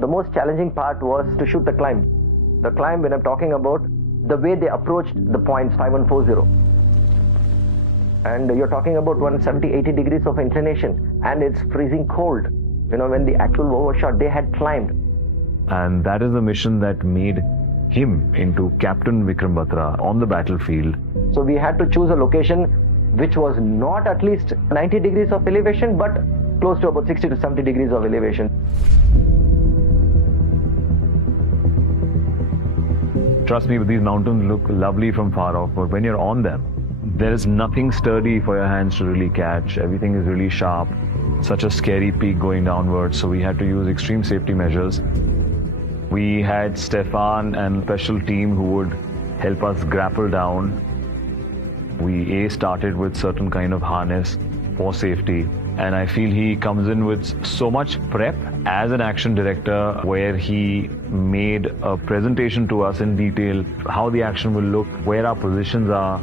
The most challenging part was to shoot the climb. The climb, when I'm talking about the way they approached the points 5140. And you're talking about 170, 80 degrees of inclination, and it's freezing cold. When the actual overshot, they had climbed. And that is the mission that made him into Captain Vikram Batra on the battlefield. So we had to choose a location which was not at least 90 degrees of elevation, but close to about 60 to 70 degrees of elevation. Trust me, these mountains look lovely from far off, but when you're on them, there is nothing sturdy for your hands to really catch. Everything is really sharp. Such a scary peak going downwards, so we had to use extreme safety measures. We had Stefan and a special team who would help us grapple down. We started with certain kind of harness for safety, and I feel he comes in with so much prep as an action director, where he made a presentation to us in detail, how the action will look, where our positions are.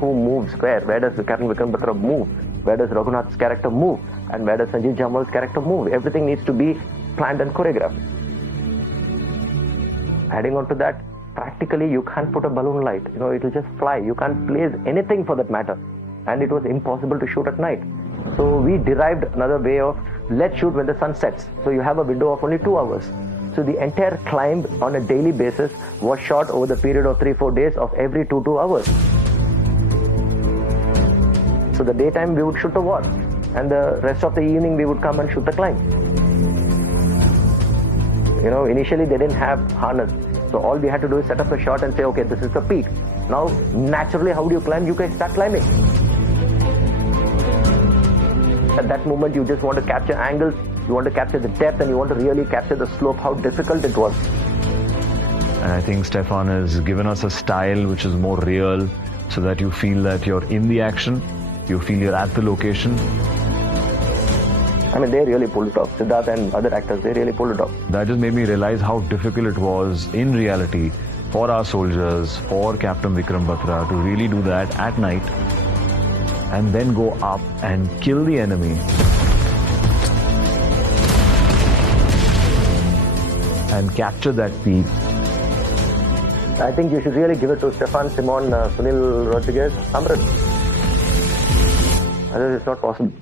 Who moves where does the Captain Vikram Batra move, where does Raghunath's character move, and where does Sanjeev Jamal's character move. Everything needs to be planned and choreographed. Adding on to that, practically you can't put a balloon light, it will just fly. You can't place anything for that matter. And it was impossible to shoot at night. So we derived another way of, let's shoot when the sun sets. So you have a window of only 2 hours. So the entire climb on a daily basis was shot over the period of 3-4 days of every 2 hours. So the daytime we would shoot the war, and the rest of the evening we would come and shoot the climb. Initially they didn't have harness. So all we had to do is set up a shot and say, okay, this is the peak. Now, naturally, how do you climb? You can start climbing. At that moment, you just want to capture angles, you want to capture the depth, and you want to really capture the slope, how difficult it was. And I think Stefan has given us a style which is more real, so that you feel that you're in the action, you feel you're at the location. They really pulled it off. Siddharth and other actors, they really pulled it off. That just made me realize how difficult it was in reality for our soldiers, for Captain Vikram Batra to really do that at night and then go up and kill the enemy. And capture that peak. I think you should really give it to Stefan, Simon, Sunil Rodriguez, Amrit. Otherwise, it's not possible.